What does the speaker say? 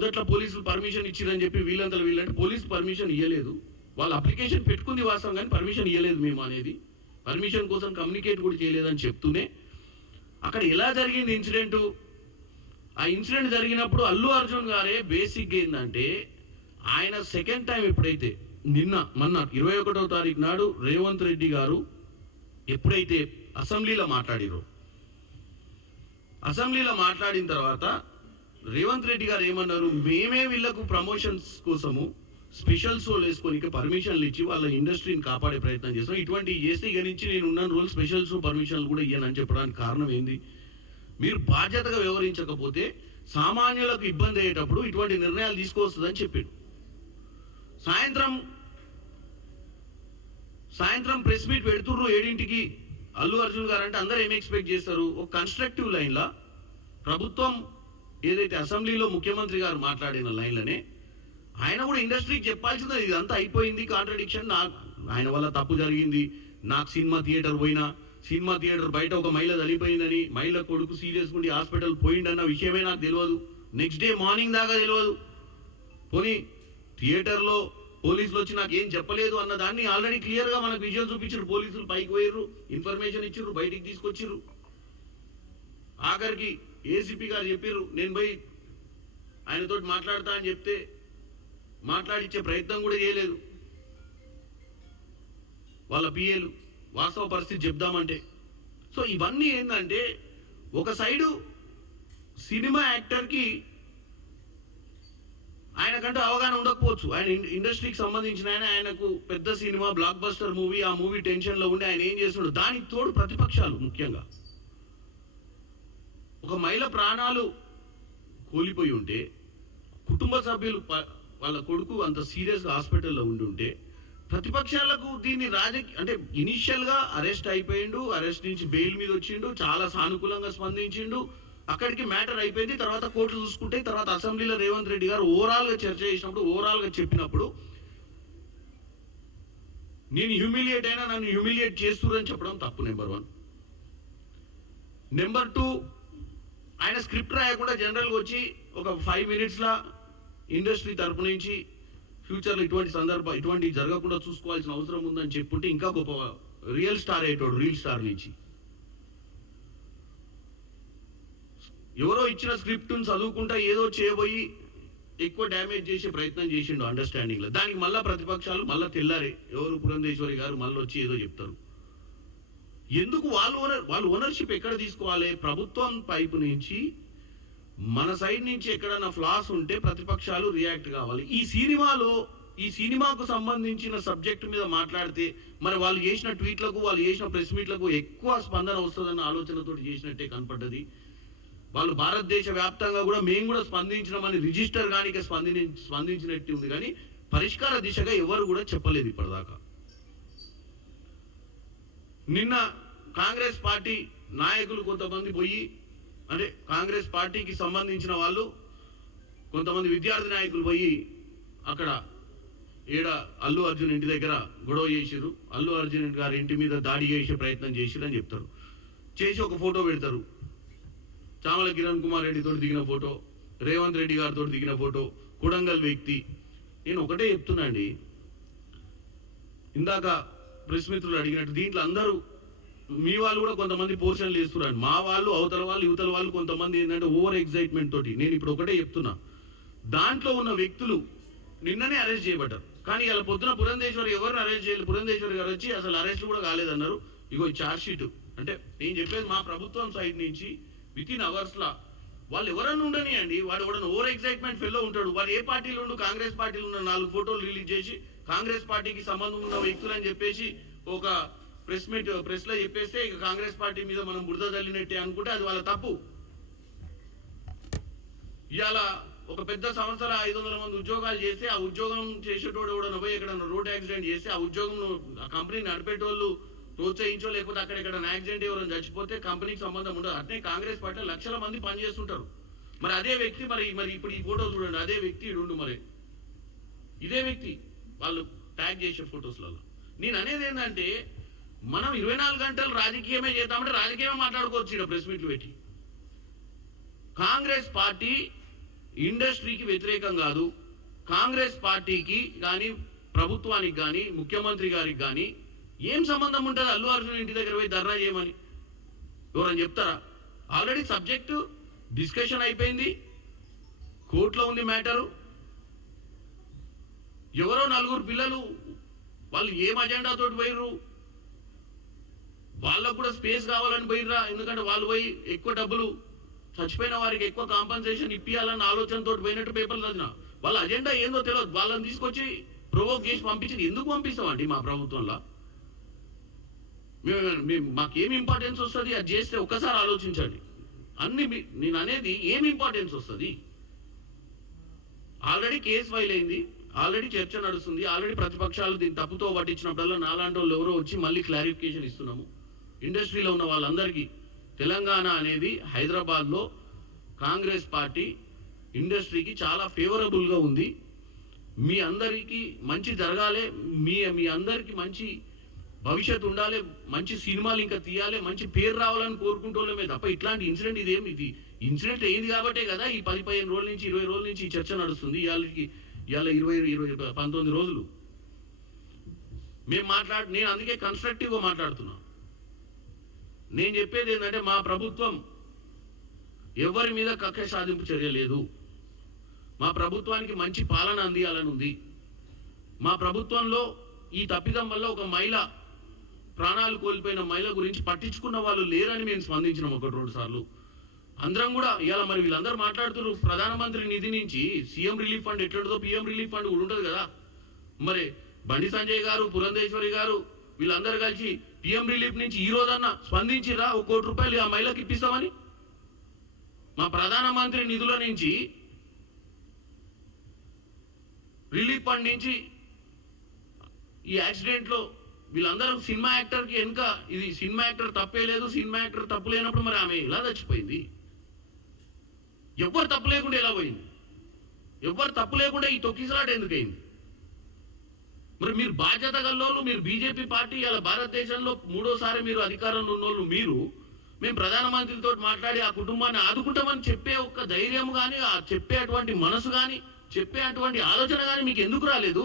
మొదట్లో పోలీసులు పర్మిషన్ ఇచ్చిరని చెప్పి వీళ్ళంటే పోలీసు పర్మిషన్ ఇవ్వలేదు. వాళ్ళు అప్లికేషన్ పెట్టుకుంది వాస్తవం కానీ పర్మిషన్ ఇవ్వలేదు మేము అనేది, పర్మిషన్ కోసం కమ్యూనికేట్ కూడా చేయలేదని చెప్తూనే అక్కడ ఎలా జరిగింది ఇన్సిడెంట్. ఆ ఇన్సిడెంట్ జరిగినప్పుడు అల్లు అర్జున్ గారే బేసిక్ ఏంటంటే ఆయన సెకండ్ టైం ఎప్పుడైతే మొన్న 21వ తారీఖు నాడు రేవంత్ రెడ్డి గారు ఎప్పుడైతే అసెంబ్లీలో మాట్లాడిన తర్వాత రేవంత్ రెడ్డి గారు ఏమన్నారు, మేమే వీళ్ళకు ప్రమోషన్స్ కోసము స్పెషల్ షోలు వేసుకొని పర్మిషన్లు ఇచ్చి వాళ్ళ ఇండస్ట్రీని కాపాడే ప్రయత్నం చేస్తాం. ఇటువంటి చేస్తే ఇక నుంచి నేను ఉన్న రోజులు స్పెషల్ షో పర్మిషన్లు కూడా ఇయ్యనని చెప్పడానికి కారణం ఏంది? మీరు బాధ్యతగా వ్యవహరించకపోతే సామాన్యులకు ఇబ్బంది అయ్యేటప్పుడు ఇటువంటి నిర్ణయాలు తీసుకోవస్తుందని చెప్పాడు. సాయంత్రం ప్రెస్ మీట్ పెడుతుర్రు 7ంటికి అల్లు అర్జున్ గారు. అంటే అందరూ ఏం ఎక్స్పెక్ట్ చేస్తారు, ఒక కన్స్ట్రక్టివ్ లైన్లా ప్రభుత్వం ఏదైతే అసెంబ్లీలో ముఖ్యమంత్రి గారు మాట్లాడిన లైన్లనే ఆయన కూడా ఇండస్ట్రీకి చెప్పాల్సిందే, ఇదంతా అయిపోయింది కాంట్రడిక్షన్, ఆయన వల్ల తప్పు జరిగింది, నాకు సినిమా థియేటర్ బయట ఒక మహిళ చనిపోయిందని, మహిళ కొడుకు సీరియస్ ఉండి హాస్పిటల్ పోయిందన్న విషయమే నాకు తెలియదు, నెక్స్ట్ డే మార్నింగ్ దాకా తెలియదు, పోనీ థియేటర్లో పోలీసులు వచ్చి నాకు ఏం చెప్పలేదు అన్న దాన్ని ఆల్రెడీ క్లియర్గా మనకు విజువల్ చూపించారు. పోలీసులు పైకి పోయారు, ఇన్ఫర్మేషన్ ఇచ్చారు, బయటికి తీసుకొచ్చారు. ఆఖరికి ఏసీపీ గారు చెప్పారు నేను పోయి ఆయనతో మాట్లాడతా అని చెప్తే మాట్లాడిచ్చే ప్రయత్నం కూడా చేయలేదు వాళ్ళ పిఏలు, వాస్తవ పరిస్థితి చెప్దామంటే. సో ఇవన్నీ ఏంటంటే ఒక సైడు సినిమా యాక్టర్కి ఆయనకంటూ అవగాహన ఉండకపోవచ్చు, ఆయన ఇండస్ట్రీకి సంబంధించిన ఆయనకు పెద్ద సినిమా బ్లాక్ బస్టర్ మూవీ, ఆ మూవీ టెన్షన్లో ఉండి ఆయన ఏం చేస్తున్నాడు. దానికి తోడు ప్రతిపక్షాలు, ముఖ్యంగా ఒక మహిళ ప్రాణాలు కోల్పోయి ఉంటే, కుటుంబ సభ్యులు వాళ్ళ కొడుకు అంత సీరియస్గా హాస్పిటల్లో ఉంటే ప్రతిపక్షాలకు దీన్ని అంటే ఇనిషియల్గా అరెస్ట్ అయిపోయిండు, అరెస్ట్ నుంచి బెయిల్ మీద వచ్చిండు, చాలా సానుకూలంగా స్పందించిండు, అక్కడికి మ్యాటర్ అయిపోయింది. తర్వాత కోర్టులు చూసుకుంటే తర్వాత అసెంబ్లీలో రేవంత్ రెడ్డి గారు ఓవరాల్గా చర్చ చేసినప్పుడు ఓవరాల్గా చెప్పినప్పుడు నేను హ్యూమిలియేట్ అయినా నన్ను హ్యూమిలియేట్ చేస్తురని చెప్పడం తప్పు. నెంబర్ 1. నెంబర్ 2, ఆయన స్క్రిప్ట్ రాయకుండా జనరల్గా వచ్చి ఒక 5 minutesలా ఇండస్ట్రీ తరపు నుంచి ఫ్యూచర్లో ఇటువంటి జరగకుండా చూసుకోవాల్సిన అవసరం ఉందని చెప్పుంటే ఇంకా గొప్ప రియల్ స్టార్ అయ్యేటోడు. రీల్ స్టార్ నుంచి ఎవరో ఇచ్చిన స్క్రిప్ట్ని చదువుకుంటా ఏదో చేయబోయి ఎక్కువ డ్యామేజ్ చేసే ప్రయత్నం చేసిండు అండర్స్టాండింగ్లో. దానికి మళ్ళా ప్రతిపక్షాలు మళ్ళీ తెల్లారే ఎవరు పురంధేశ్వరి గారు మళ్ళీ వచ్చి ఏదో చెప్తారు. ఎందుకు వాళ్ళు ఓనర్షిప్ ఎక్కడ తీసుకోవాలి? ప్రభుత్వం వైపు నుంచి మన సైడ్ నుంచి ఎక్కడన్నా ఫ్లాస్ ఉంటే ప్రతిపక్షాలు రియాక్ట్ కావాలి. ఈ సినిమాకు సంబంధించిన సబ్జెక్టు మీద మాట్లాడితే మరి వాళ్ళు చేసిన ట్వీట్లకు, వాళ్ళు చేసిన ప్రెస్ మీట్లకు ఎక్కువ స్పందన వస్తుందన్న ఆలోచనతో చేసినట్టే కనపడ్డది. వాళ్ళు భారతదేశ వ్యాప్తంగా కూడా మేము కూడా స్పందించినామని రిజిస్టర్ కానీ స్పందించినట్టు ఉంది, కానీ పరిష్కార దిశగా ఎవరు కూడా చెప్పలేదు ఇప్పటిదాకా. నిన్న కాంగ్రెస్ పార్టీ నాయకులు కొంతమంది పోయి, అంటే కాంగ్రెస్ పార్టీకి సంబంధించిన వాళ్ళు కొంతమంది విద్యార్థి నాయకులు పోయి అక్కడ అల్లు అర్జున్ ఇంటి దగ్గర గొడవ చేసిరు, అల్లు అర్జున్ గారి ఇంటి మీద దాడి చేసే ప్రయత్నం చేసిరు అని చెప్తారు. చేసి ఒక ఫోటో పెడతారు, చామల కిరణ్ కుమార్ రెడ్డితో దిగిన ఫోటో, రేవంత్ రెడ్డి గారితో దిగిన ఫోటో, కొడంగల్ వ్యక్తి. నేను ఒకటే చెప్తున్నా అండి, ఇందాక ప్రెస్ మిత్రులు అడిగినట్టు దీంట్లో అందరూ మీ వాళ్ళు కూడా కొంతమంది పోర్షన్లు వేస్తున్నారు. మా వాళ్ళు, అవతల వాళ్ళు, యువతల వాళ్ళు కొంతమంది ఏంటంటే ఓవర్ ఎగ్జైట్మెంట్ తోటి. నేను ఇప్పుడు ఒకటే చెప్తున్నా, దాంట్లో ఉన్న వ్యక్తులు నిన్ననే అరెస్ట్ చేయబడ్డారు, కానీ ఇలా పొద్దున పురంధేశ్వరి ఎవరిని అరెస్ట్ చేయలేదు. పురంధేశ్వరి గారు వచ్చి అసలు అరెస్ట్ కూడా కాలేదన్నారు. ఇగో ఛార్జ్ షీట్. అంటే నేను చెప్పేది మా ప్రభుత్వం సైడ్ నుంచి వితిన్ అవర్స్లా వాళ్ళు ఎవరన్నా ఉండని అండి, వాడు ఎవడన్నా ఓవర్ ఎగ్జైట్మెంట్ ఫెల్లో ఉంటాడు. వాడు ఏ పార్టీలో ఉండు, కాంగ్రెస్ పార్టీలో ఉన్న 4 ఫోటోలు రిలీజ్ చేసి కాంగ్రెస్ పార్టీకి సంబంధం ఉన్న వ్యక్తులు అని చెప్పేసి ఒక ప్రెస్ లో చెప్పేస్తే ఇక కాంగ్రెస్ పార్టీ మీద మనం బురద జల్లినట్టే అనుకుంటే అది వాళ్ళ తప్పు. ఇవాళ ఒక పెద్ద సంస్థల 500 మంది ఉద్యోగాలు చేస్తే ఆ ఉద్యోగం చేసేటోడు ఎవడన్నా పోయి ఎక్కడన్నా రోడ్ యాక్సిడెంట్ చేస్తే ఆ ఉద్యోగం ఆ కంపెనీని నడిపేటోళ్ళు ప్రోత్సహించో లేకపోతే అక్కడెక్కడ యాక్సిడెంట్ ఎవరైనా చచ్చిపోతే కంపెనీకి సంబంధం ఉండదు. అట్నే కాంగ్రెస్ పార్టీలో లక్షల మంది పనిచేస్తుంటారు. మరి అదే వ్యక్తి మరి ఇప్పుడు ఈ ఫోటో చూడండి, అదే వ్యక్తి ఇడుండు, మరి ఇదే వ్యక్తి వాళ్ళు ట్యాగ్ చేసే ఫొటోస్లలో. నేను అనేది ఏంటంటే మనం 24 గంటలు రాజకీయమే చేద్దామంటే రాజకీయమే మాట్లాడుకోవచ్చు. ఇక్కడ ప్రెస్ మీట్లు పెట్టి కాంగ్రెస్ పార్టీ ఇండస్ట్రీకి వ్యతిరేకం కాదు. కాంగ్రెస్ పార్టీకి కానీ ప్రభుత్వానికి కానీ ముఖ్యమంత్రి గారికి కానీ ఏం సంబంధం ఉంటుంది అల్లు అర్జున్ ఇంటి దగ్గర పోయి ధర్నా చేయమని? ఎవరని చెప్తారా? ఆల్రెడీ సబ్జెక్టు డిస్కషన్ అయిపోయింది, కోర్టులో ఉంది మ్యాటరు. ఎవరో నలుగురు పిల్లలు వాళ్ళు ఏం అజెండాతో పోయిర్రు, వాళ్ళకు కూడా స్పేస్ కావాలని పోయిర్రా? ఎందుకంటే వాళ్ళు పోయి ఎక్కువ డబ్బులు చచ్చిపోయిన వారికి ఎక్కువ కాంపన్సేషన్ ఇప్పియాలన్న ఆలోచనతో పోయినట్టు పేపర్లు చదివిన. వాళ్ళ అజెండా ఏందో తెలియదు, వాళ్ళని తీసుకొచ్చి ప్రొవోక్ చేసి పంపించింది. ఎందుకు పంపిస్తామండి మా ప్రభుత్వంలో? మాకేం ఇంపార్టెన్స్ వస్తుంది అది చేస్తే? ఒక్కసారి ఆలోచించండి. నేను అనేది ఏం ఇంపార్టెన్స్ వస్తుంది? ఆల్రెడీ కేసు ఫైల్ అయింది, ఆల్రెడీ చర్చ నడుస్తుంది, ఆల్రెడీ ప్రతిపక్షాలు దీన్ని తప్పుతో పట్టించినప్పుడల్లా నాలాంటి వాళ్ళు ఎవరో వచ్చి మళ్ళీ క్లారిఫికేషన్ ఇస్తున్నాము. ఇండస్ట్రీలో ఉన్న వాళ్ళందరికీ తెలంగాణ అనేది హైదరాబాద్లో కాంగ్రెస్ పార్టీ ఇండస్ట్రీకి చాలా ఫేవరబుల్గా ఉంది. మీ అందరికీ మంచి జరగాలి, మీ అందరికీ మంచి భవిష్యత్తు ఉండాలి, మంచి సినిమాలు ఇంకా తీయాలి, మంచి పేరు రావాలని కోరుకుంటూనే తప్ప ఇట్లాంటి ఇన్సిడెంట్ ఇది ఇన్సిడెంట్ అయింది కాబట్టే కదా ఈ 10-15 రోజుల నుంచి 20 రోజుల నుంచి ఈ చర్చ నడుస్తుంది. ఇవాళ 19 రోజులు నేను అందుకే కన్స్ట్రక్టివ్గా మాట్లాడుతున్నా. నేను చెప్పేది ఏంటంటే మా ప్రభుత్వం ఎవరి మీద కక్ష సాధింపు చర్య లేదు. మా ప్రభుత్వానికి మంచి పాలన అందియాలని ఉంది. మా ప్రభుత్వంలో ఈ తప్పిదం వల్ల ఒక మహిళ ప్రాణాలు కోల్పోయిన మహిళ గురించి పట్టించుకున్న వాళ్ళు లేరని మేము స్పందించినాం 1-2 సార్లు. అందరం కూడా ఇవాళ మరి వీళ్ళందరూ మాట్లాడుతున్నారు ప్రధానమంత్రి నిధి నుంచి సీఎం రిలీఫ్ ఫండ్ ఎట్లుంటుందో పిఎం రిలీఫ్ ఫండ్ కూడా ఉంటుంది కదా. మరి బండి సంజయ్ గారు, పురంధేశ్వరి గారు వీళ్ళందరూ కలిసి పిఎం రిలీఫ్ నుంచి ఈ రోజన్నా స్పందించిరా 1 కోటి రూపాయలు ఆ మహిళకి ఇప్పిస్తామని? మా ప్రధానమంత్రి నిధుల నుంచి రిలీఫ్ ఫండ్ నుంచి ఈ యాక్సిడెంట్లో వీళ్ళందరూ సినిమా యాక్టర్కి వెనుక ఇది సినిమా యాక్టర్ తప్పే లేదు, సినిమా యాక్టర్ తప్పు లేనప్పుడు మరి ఆమె ఎలా చచ్చిపోయింది? ఎవ్వరు తప్పు లేకుండా ఎలా పోయింది? ఎవ్వరు తప్పు లేకుండా ఈ తొక్కిసలాట ఎందుకు అయింది? మరి మీరు బాధ్యత గల్లోళ్ళు, మీరు బీజేపీ పార్టీ ఇలా భారతదేశంలో 3వ మీరు అధికారంలో ఉన్నోళ్ళు మేము ప్రధానమంత్రితో మాట్లాడి ఆ కుటుంబాన్ని ఆదుకుంటామని చెప్పే ఒక ధైర్యం కానీ, ఆ చెప్పేటువంటి మనసు కానీ, చెప్పేటువంటి ఆలోచన కానీ మీకు ఎందుకు రాలేదు?